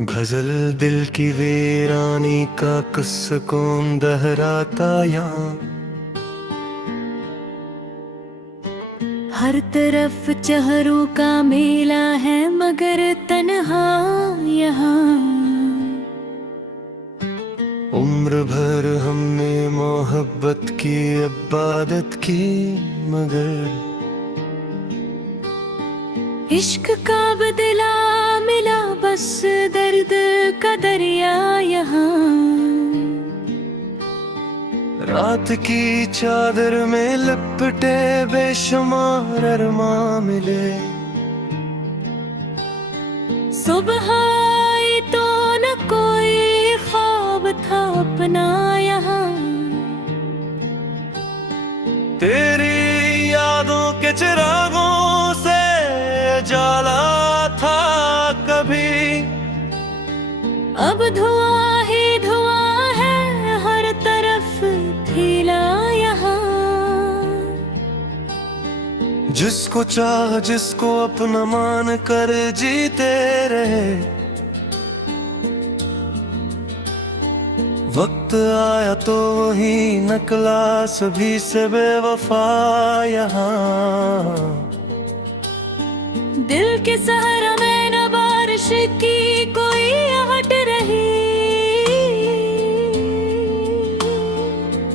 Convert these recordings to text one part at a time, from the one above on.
गजल दिल की वीरानी का सुकून दोहराता यहाँ। हर तरफ चेहरों का मेला है मगर तन्हा यहाँ। उम्र भर हमने मोहब्बत की इबादत की मगर इश्क का बदला मिला बस दर्द का दरिया यहाँ। रात की चादर में लिपटे बेशुमार अरमां मिले। सुबह आई तो न कोई ख्वाब था अपना यहाँ। तेरी यादों के चिरागों से जाला था कभी, अब धुआं ही धुआं है हर तरफ थीला यहाँ। जिसको चाह जिसको अपना मान कर जीते रहे। वक्त आया तो वही नकला सभी से बेवफा यहाँ। दिल के सहारा में न बारिश की कोई आहट रही।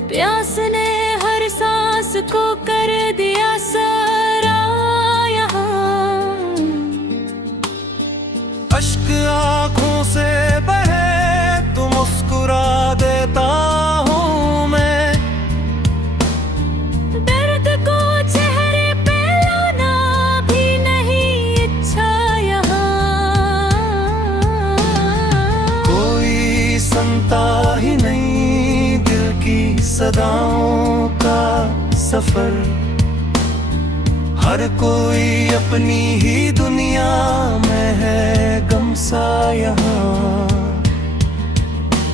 प्यास ने हर सांस को कर दिया सारा यहाँ। अश्क आँखों से बहे तो मुस्कुरा देता हूँ मैं। दर्द को चेहरे पे लाना भी नहीं इच्छा यहाँ। कोई सुनता ही नहीं दिल की सदाओं का सफर। हर कोई अपनी ही दुनिया में है गमसा यहाँ।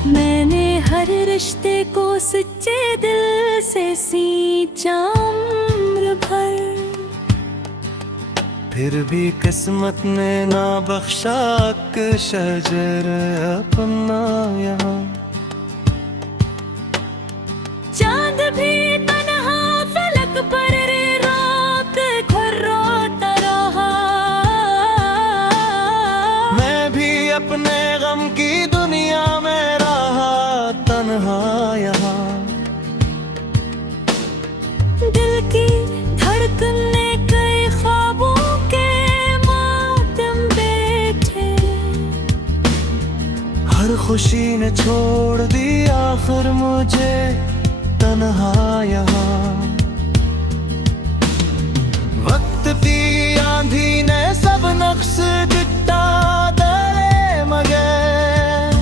मैंने हर रिश्ते को सच्चे दिल से सींचा उम्र भर। फिर भी किस्मत ने ना बख्शा कि शजर अपना यहाँ। चांद भी तन्हा फलक पर रात भर रोता रहा। मैं भी अपने गम की दुनिया में रहा तन्हा यहाँ। दिल की धड़कन ने कई ख्वाबों के मातम बैठे। हर खुशी ने छोड़ दी आखिर मुझे तन्हा यहाँ। वक्त की आंधी ने सब नक्श गिटा दे मगर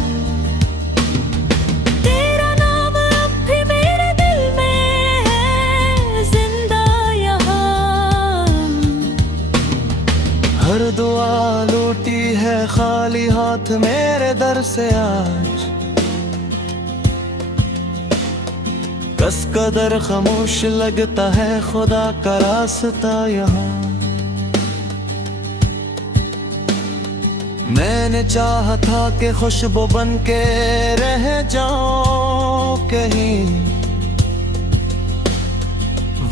तेरा नाम अब भी मेरे दिल में है जिंदा यहाँ। हर दुआ लूटी है खाली हाथ मेरे दर से आज। कस कदर खामोश लगता है खुदा का रास्ता यहाँ। मैंने चाहा था कि खुशबू बन के रह जाऊं कहीं।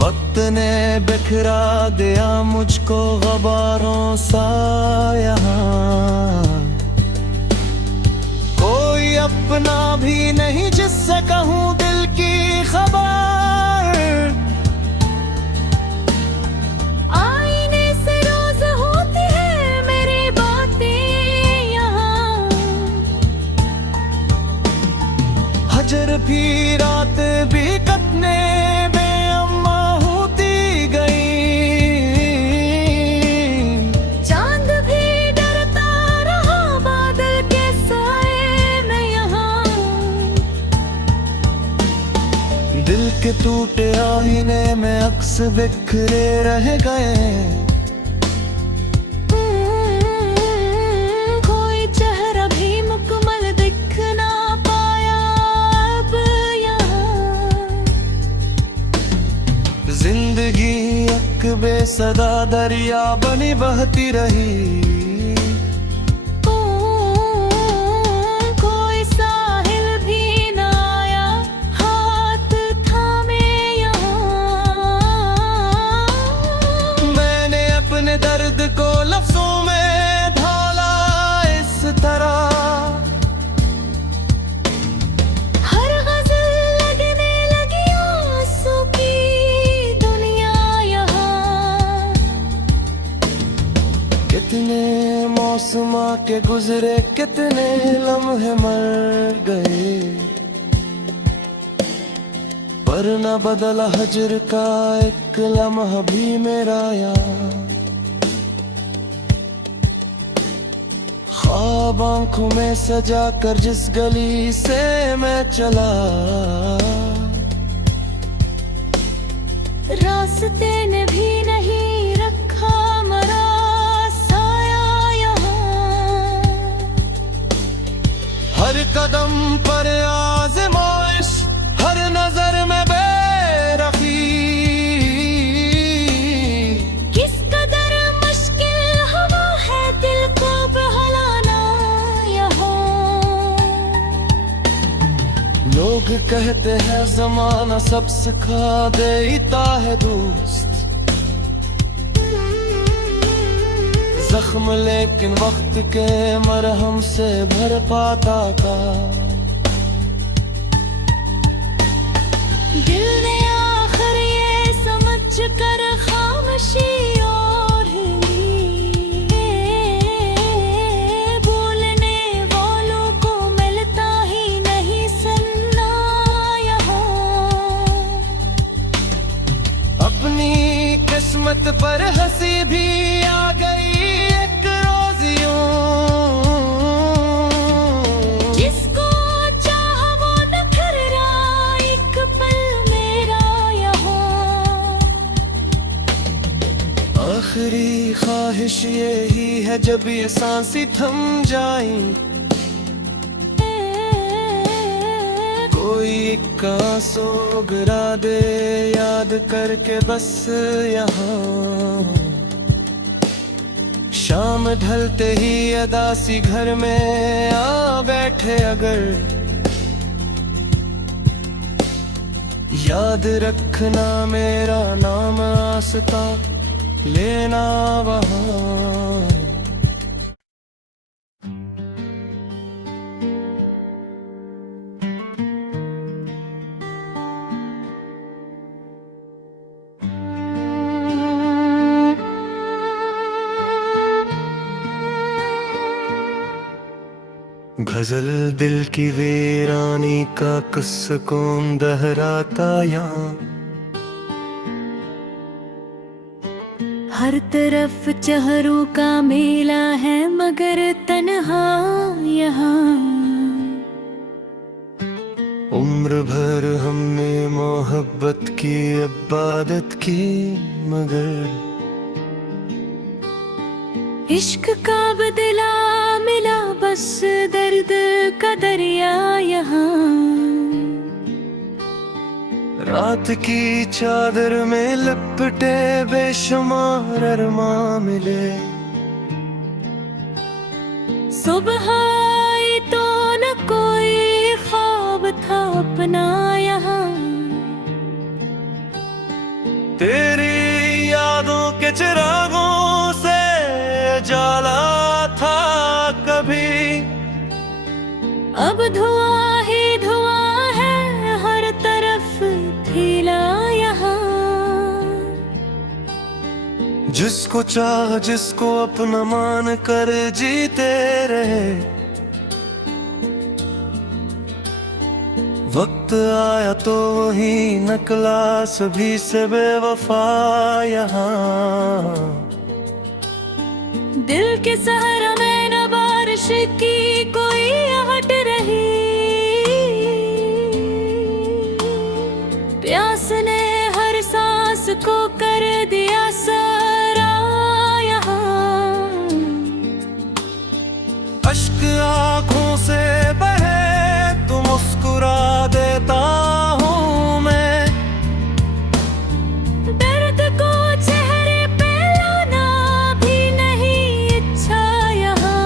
वक्त ने बिखरा दिया मुझको गबारों सा यहाँ। कोई अपना भी नहीं जिससे कहूँ दिल की खबर। आईने से रोज होती है मेरी बातें यहाँ। हजर भी रात भी कटने बेअम्मा होती गई। चांद भी डरता रहा बादल के साए में यहाँ। दिल के टूटे आईने में अक्स बिखरे रह गए। कोई चेहरा भी मुकम्मल दिख ना पाया अब यहाँ। जिंदगी एक बेसदा दरिया बनी बहती रही। मौसमा के गुजरे कितने लम्हे मर गए, पर न बदला हजर का एक लम्हा भी मेरा यार। ख्वाब आंखों में सजा कर जिस गली से मैं चला, रास्ते ने भी नहीं रखा मरा साया यहाँ। हर कदम पर आज़माइश, हर नजर में बेरखी, किस कदर मुश्किल हवा है दिल को बहलाना यहाँ। लोग कहते हैं जमाना सब सिखा देता है दोस्त, जख्म लेकिन वक्त के मरहम से भर पाता का। दिल ने आखिर ये समझ कर खामोशी ओढ़ ली, बोलने वालों को मिलता ही नहीं सुनना यहाँ। अपनी किस्मत पर हंसी भी आ गई एक रोज यूं, जिसको चाह वो न फिर रहा एक पल मेरा यहाँ। आखिरी ख्वाहिश यही है जब ये सांसें थम जाएं, कोई एक आंसू गिरा दे याद करके बस यहाँ। शाम ढलते ही अदासी घर में आ बैठे अगर, याद रखना मेरा नाम आस्था लेना वहाँ। गजल दिल की वीरानी का सुकून दोहराता यहाँ। हर तरफ चेहरों का मेला है मगर तन्हा यहाँ। उम्र भर हमने मोहब्बत की इबादत की मगर इश्क का बदला मिला बस दर्द का दरिया यहाँ। रात की चादर में लपटे बेशुमार अरमां मिले, सुबह आई तो न कोई ख्वाब था अपना यहाँ। तेरी यादों के चिरागों से जाला था कभी, अब धुआं ही धुआं है हर तरफ थीला यहाँ। जिसको चाह जिसको अपना मान कर जीते रहे, वक्त आया तो वही नकला सभी से बेवफा यहाँ। दिल के सहारा में न बारिश की कोई आहट रही, प्यास ने हर सांस को कर दिया सारा यहाँ। अश्क आँखों से बहे तो मुस्कुरा देता हूँ मैं, दर्द को चेहरे पे लाना भी नहीं इच्छा यहाँ।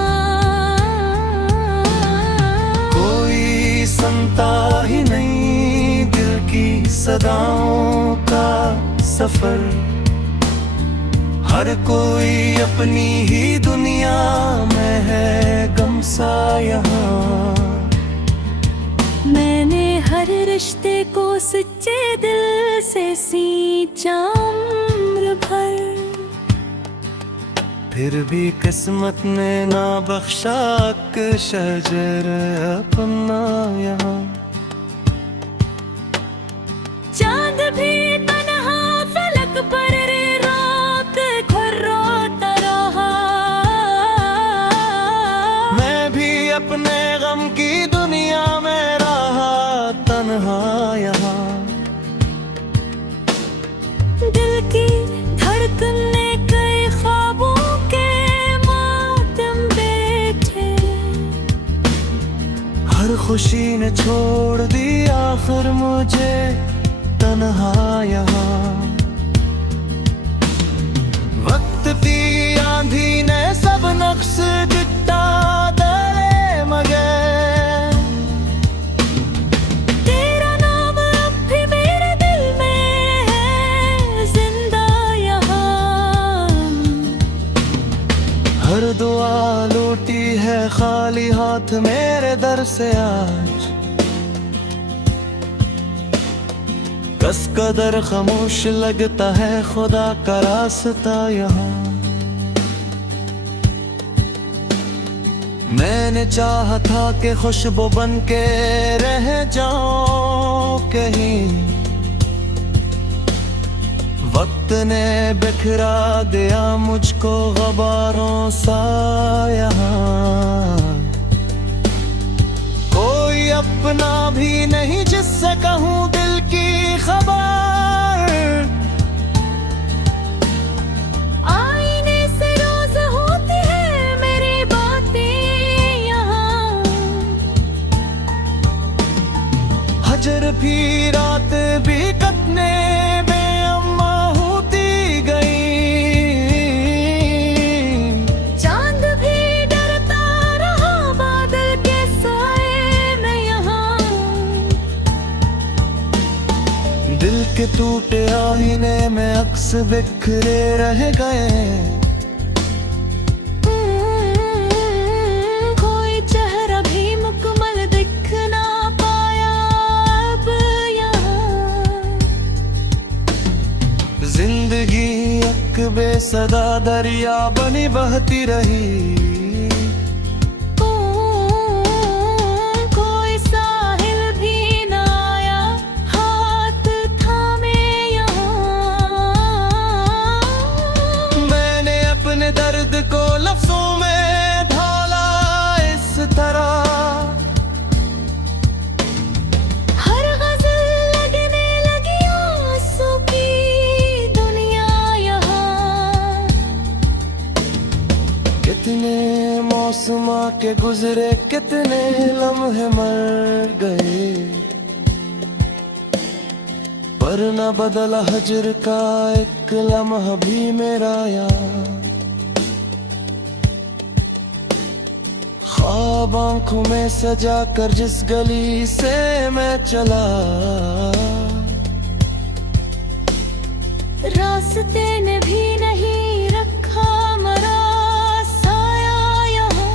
कोई सुनता ही नहीं दिल की सदाओं का सफर, हर कोई अपनी ही दुनिया में है गमसा यहाँ। मैंने हर रिश्ते को सच्चे दिल से सींचा उम्र भर, फिर भी किस्मत ने ना बख्शा कि शजर अपना यहाँ। चांद भी तन्हा फलक पर रात भर रोता रहा। मैं भी अपने गम की दुनिया में रहा तन्हा यहाँ। दिल की धड़कने कई ख्वाबों के मातम बैठे। हर खुशी ने छोड़ दी आखिर मुझे तन्हा यहाँ। वक्त की आंधी ने सब नक्श गिट्टा दले मगर। तेरा नाम अब भी मेरे दिल में है जिंदा यहाँ। हर दुआ लूटी है खाली हाथ मेरे दर से आज। कस कदर खामोश लगता है खुदा का रास्ता यहाँ। मैंने चाहा था कि खुशबू बन के रह जाऊं कहीं। वक्त ने बिखरा दिया मुझको गबारों सा यहाँ। कोई अपना भी नहीं जिससे कहूँ दिल की खबर। आईने से रोज होती है मेरी बातें यहाँ। हजर भी रात भी कटने बेअम्मा होती गई। चांद भी डरता रहा बादल के साए में यहाँ। दिल के टूटे आईने में अक्स बिखरे रह गए। कोई चेहरा भी मुकम्मल दिख ना पाया अब यहाँ। जिंदगी एक बेसदा दरिया बनी बहती रही। कोई साहिल भी ना आया हाथ थामे यहाँ। मैंने अपने दर्द को लफ्जों में ढाला इस तरह। हर गजल लगने लगी आंसू की दुनिया यहाँ। कितने मौसम के गुजरे कितने लम्हे मर गए। पर न बदला हजर का एक लम्हा भी मेरा यार। ख्वाब आंखों में सजा कर जिस गली से मैं चला। रास्ते ने भी नहीं रखा मरा साया यहाँ।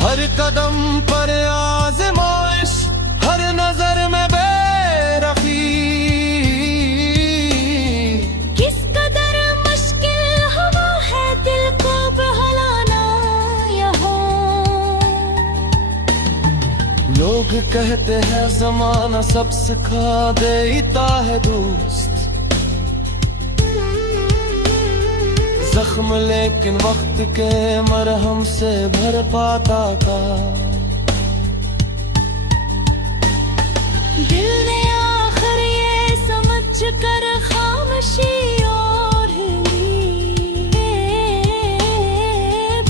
हर कदम पर आज़माइश हर नजर में बेरखी। किस कदर मुश्किल हवा है दिल को बहलाना यहाँ। लोग कहते हैं जमाना सब सिखा देता है दोस्त। जख्म लेकिन वक्त के मरहम से भर पाता था। दिल ने आखिर ये समझ कर खामोशी ओढ़ ली।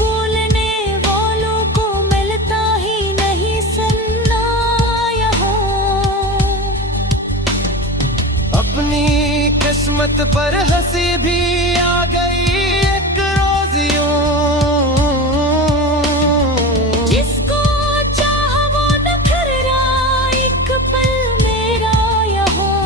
बोलने वालों को मिलता ही नहीं सुनना यहाँ। अपनी किस्मत पर हंसी भी आ गई एक रोज यूं। जिसको चाहा वो न फिर रहा एक पल मेरा यहाँ।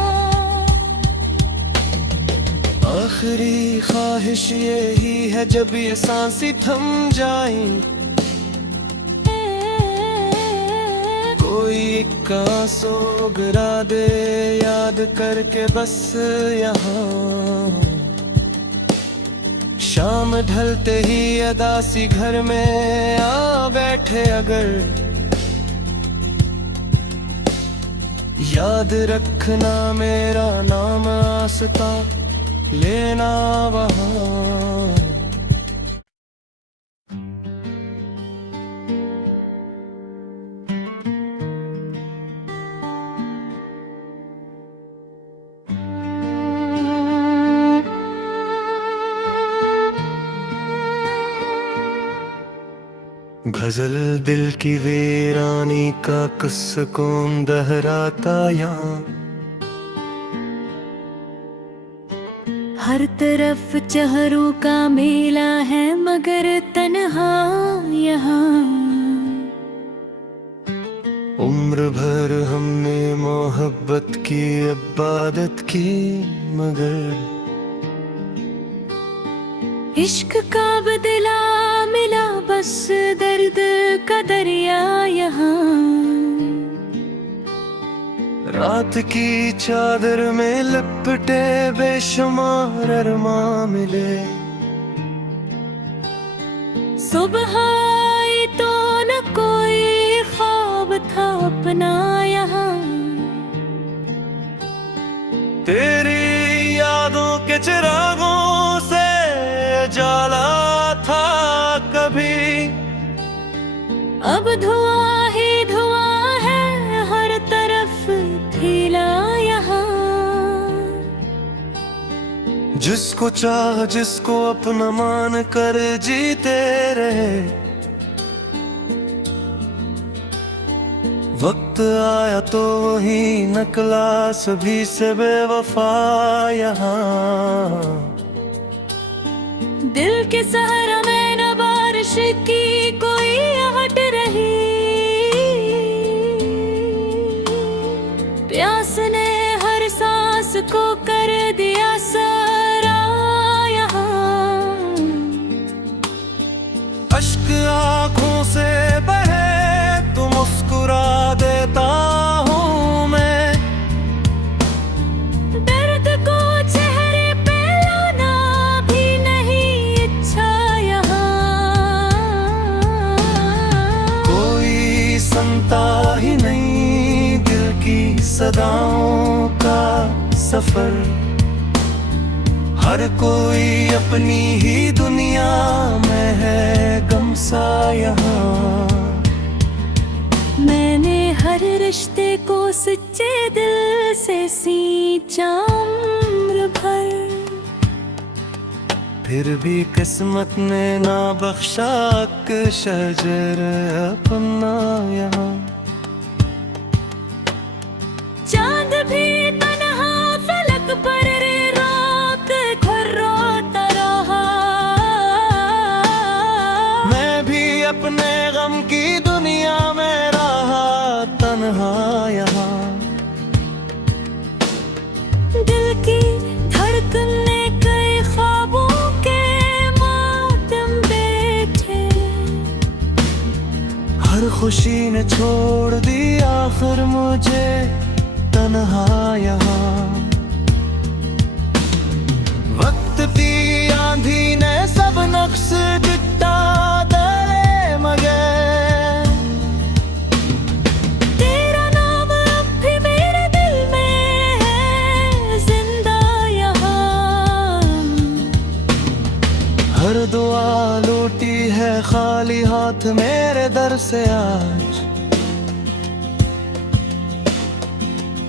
आखिरी ख्वाहिश यही है जब ये सांसें थम जाएं। कोई एक आंसू गिरा दे याद करके बस यहाँ। शाम ढलते ही अदासी घर में आ बैठे अगर, याद रखना मेरा नाम आस्था लेना वहाँ। गजल दिल की वीरानी का सुकून दोहराता यहाँ, हर तरफ चेहरों का मेला है मगर तन्हा यहाँ। उम्र भर हमने मोहब्बत की इबादत की मगर इश्क का बदला मिला बस दर्द का दरिया यहाँ। रात की चादर में लिपटे बेशुमार अरमां मिले, सुबह आई तो न कोई ख्वाब था अपना यहाँ। तेरी यादों के चिरागों से जाला था कभी, अब धुआं ही धुआं है हर तरफ थीला यहाँ। जिसको चाह जिसको अपना मान कर जीते रहे, वक्त आया तो वही नकला सभी से बेवफा यहाँ। दिल के सहारा में न बारिश की कोई आहट रही, प्यास ने हर सांस को कर दिया सारा यहाँ। अश्क आँखों से बहे तो मुस्कुरा देता हूँ मैं, दर्द को चेहरे पे लाना भी नहीं इच्छा यहाँ। कोई सुनता ही नहीं दिल की सदाओं का सफर, हर कोई अपनी ही दुनिया में है गमसा यहाँ। मैंने हर रिश्ते को सच्चे दिल से सींचा उम्र भर, फिर भी किस्मत ने ना बख्शा कि शजर अपना यहाँ। चांद भी तन्हा फलक पर रात भर रोता रहा। मैं भी अपने गम की दुनिया में रहा तन्हा यहाँ। दिल की धड़कन ने कई ख्वाबों के मातम बैठे, हर खुशी ने छोड़ दी आखिर मुझे तन्हा यहाँ। वक्त की आंधी ने सब नक्श गिट्टा दे मगर, तेरा नाम अब भी मेरे दिल में है जिंदा यहाँ। हर दुआ लूटी है खाली हाथ मेरे दर से आज,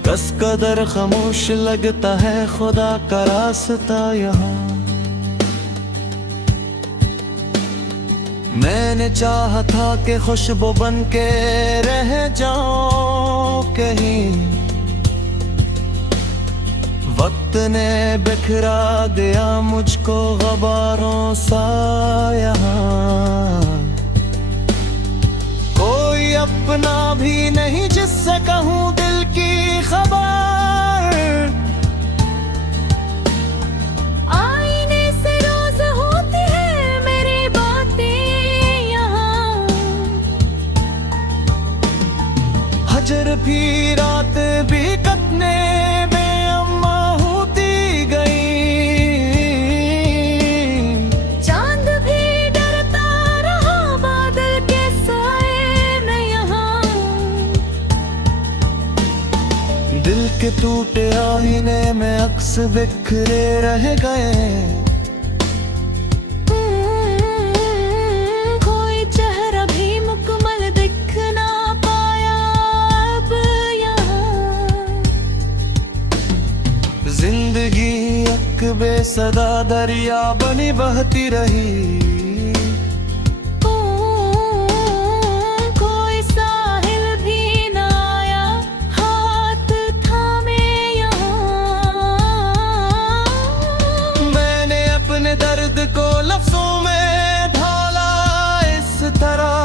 कस कदर खामोश लगता है खुदा का रास्ता यहाँ। मैंने चाहा था कि खुशबू बन के रह जाऊं कहीं, वक्त ने बिखरा दिया मुझको गबारों सा यहाँ। कोई अपना भी नहीं जिससे कहूँ दिल की खबर, आईने से रोज होती है मेरी बातें यहाँ। हजर भी रात भी कटने में अम्मा होती गई, के टूटे आईने में अक्स बिखरे रह गए। कोई चेहरा भी मुकम्मल दिख ना पाया अब यहाँ। जिंदगी एक बेसदा दरिया बनी बहती रही। कोई साहिल भी ना आया हाथ थामे यहाँ। मैंने अपने दर्द को लफ्जों में ढाला इस तरह।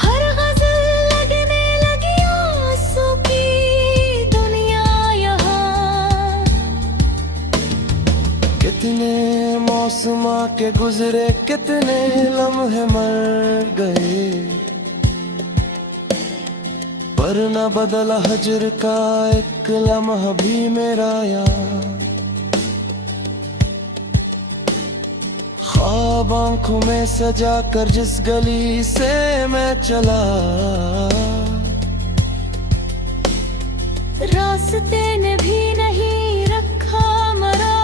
हर गजल लगने लगी आंसू की दुनिया यहाँ। कितने मौसम के गुजरे, कितने लम्हे मर गए, पर न बदला हजर का एक लम्हा भी मेरा यार। ख्वाब आंखों में सजा कर जिस गली से मैं चला, रास्ते ने भी नहीं रखा मरा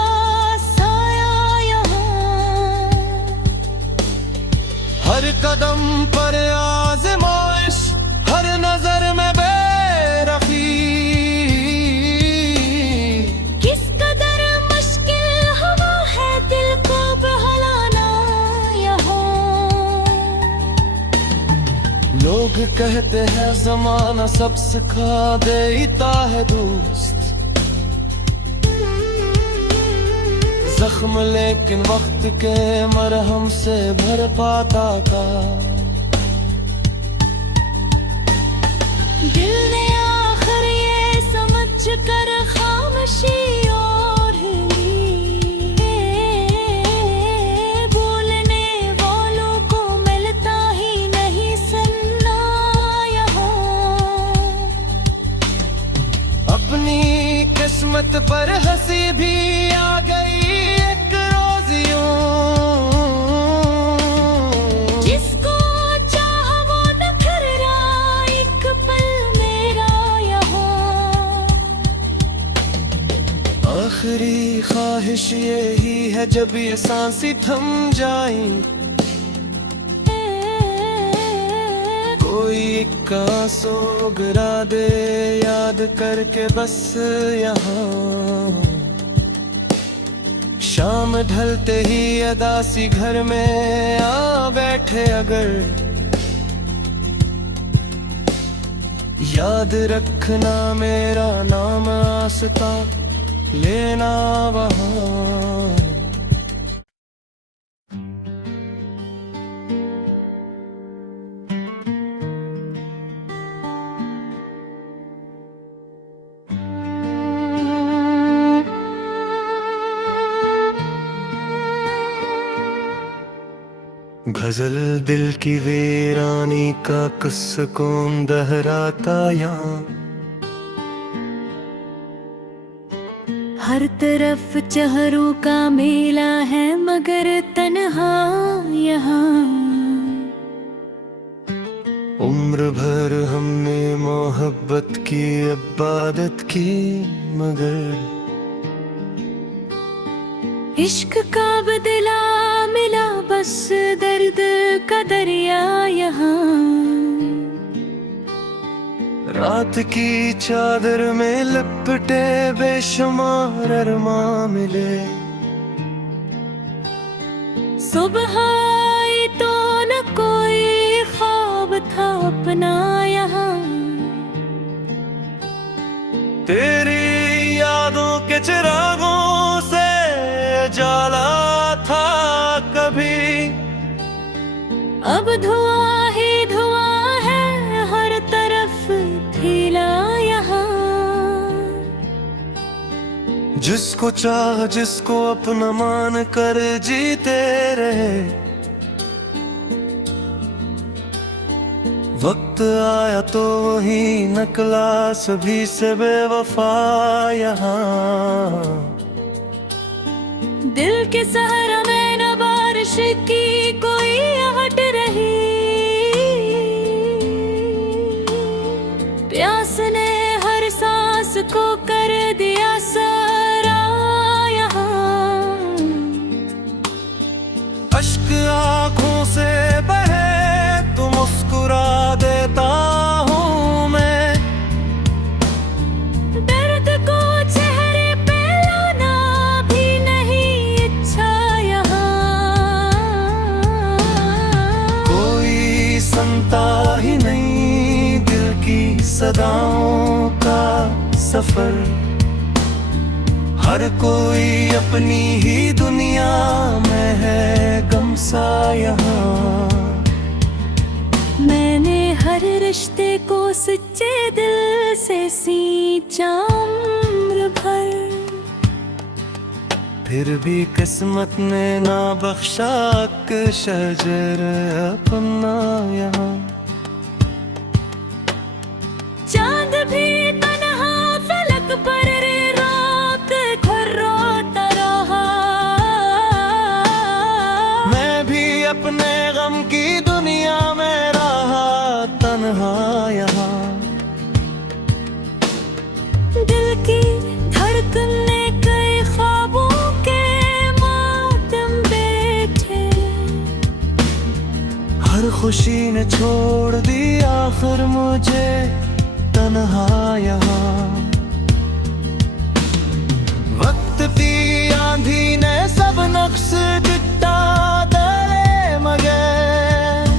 साया यहाँ। हर कदम पर आज़माइश, हर नजर में बेरखी। किस कदर मुश्किल हवा है दिल को बहलाना यहाँ। लोग कहते हैं जमाना सब सिखा देता है दोस्त, जख्म लेकिन वक्त के मरहम से भर पाता का। दिल ने आखिर ये समझ कर खामोशी ओढ़ ली। बोलने वालों को मिलता ही नहीं सुनना यहाँ। अपनी किस्मत पर हंसी भी आ गई एक रोज यूं। जिसको चाह वो न फिर रहा एक पल मेरा यहाँ। आखिरी ख्वाहिश यही है जब ये सांसें थम जाएं, कोई एक आंसू गिरा दे याद करके बस यहाँ। शाम ढलते ही अदासी घर में आ बैठे अगर, याद रखना मेरा नाम आस्था लेना वहाँ। गजल दिल की वीरानी का सुकून दोहराता यहाँ। हर तरफ चेहरों का मेला है मगर तन्हा यहाँ। उम्र भर हमने मोहब्बत की इबादत की मगर इश्क का बदला मिला बस दर्द का दरिया यहाँ। रात की चादर में लपटे बेशुमार अरमां मिले। सुबह आई तो न कोई ख्वाब था अपना यहाँ। तेरी यादों के चिरागों से जाला था कभी, अब धुआं ही धुआं है हर तरफ थीला यहाँ। जिसको चाह जिसको अपना मान कर जीते रहे, वक्त आया तो वही नकला सभी से बेवफा यहाँ। दिल के सहरा में न बारिश की कोई आहट रही। प्यास सदाओं का सफर। हर कोई अपनी ही दुनिया में है गमसा यहाँ। मैंने हर रिश्ते को सच्चे दिल से सींचा उम्र भर, फिर भी किस्मत ने ना बख्शा कि शजर अपना यहाँ। चांद भी तन्हा फलक पर रात भर रोता रहा। मैं भी अपने गम की दुनिया में रहा तन्हा यहाँ। दिल की धड़कने कई ख्वाबों के मातम बैठे, हर खुशी ने छोड़ दी आखिर मुझे तन्हा यहाँ। वक्त की आंधी ने सब नक्श गिट्टा दले मगर।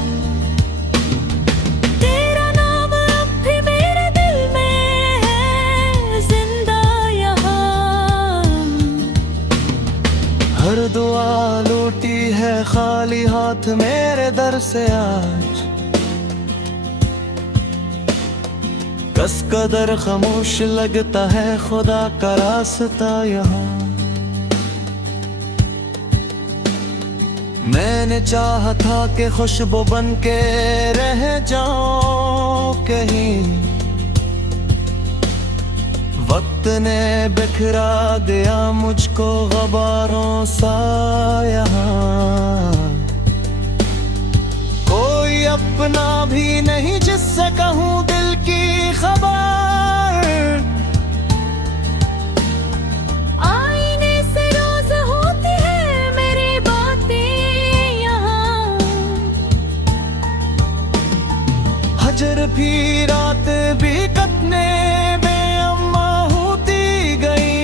तेरा नाम अब भी मेरे दिल में है जिंदा यहाँ। हर दुआ लूटी है खाली हाथ मेरे दर से आज। कस कदर खामोश लगता है खुदा का रास्ता यहाँ। मैंने चाहा था कि खुशबू बन के रह जाऊं कहीं। वक्त ने बिखरा दिया मुझको गबारों सा यहाँ। कोई अपना भी नहीं जिससे कहूँ दिल की खबर। आईने से रोज होती है मेरी बातें यहाँ। हजर भी रात भी कटने में अम्मा होती गई।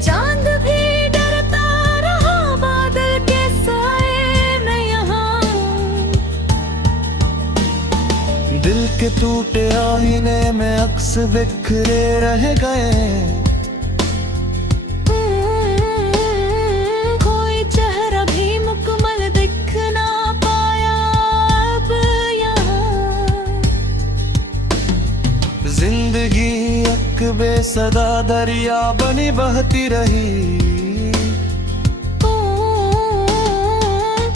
चांद भी डरता रहा बादल के साए में यहाँ। दिल के टूटे आईने में अक्स बिखरे रह गए। कोई चेहरा भी मुकम्मल दिख ना पाया अब यहाँ। जिंदगी एक बेसदा दरिया बनी बहती रही।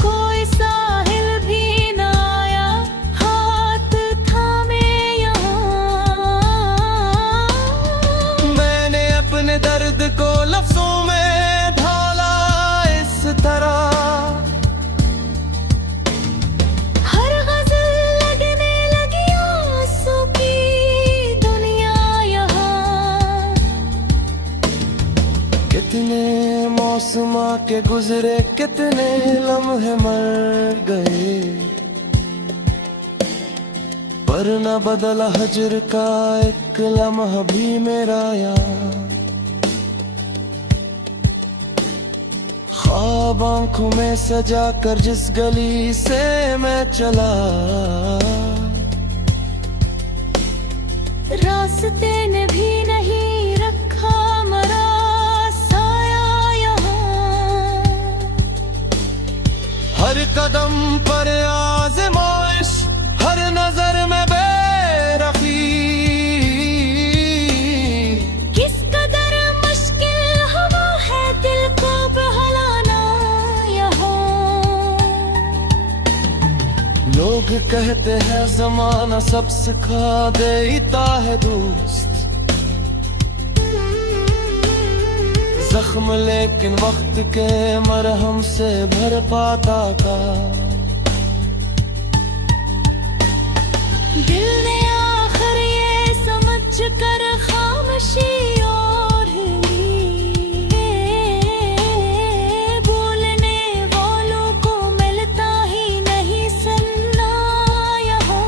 कोई साहिल भी ना आया हाथ थामे यहाँ। मैंने अपने दर्द को लफ्जों में ढाला इस तरह। हर गजल लगने लगी आंसू की दुनिया यहाँ। कितने मौसम के गुजरे कितने लम्हे मर गए। पर न बदला हजर का एक लम्हा भी मेरा यार। ख्वाब आंखों में सजा कर जिस गली से मैं चला। रास्ते ने भी नहीं रखा मरा साया यहाँ। हर कदम पर आज़माइश हर नजर में बेरखी। किस कदर मुश्किल हवा है दिल को बहलाना यहाँ। लोग कहते हैं जमाना सब सिखा देता है दोस्त। जख्म लेकिन वक्त के मरहम से भर पाता था। दिल ने आखिर ये समझ कर खामोशी ओढ़ ली। बोलने वालों को मिलता ही नहीं सुनना यहाँ।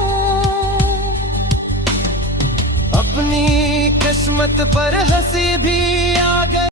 अपनी किस्मत पर हंसी भी आ गई।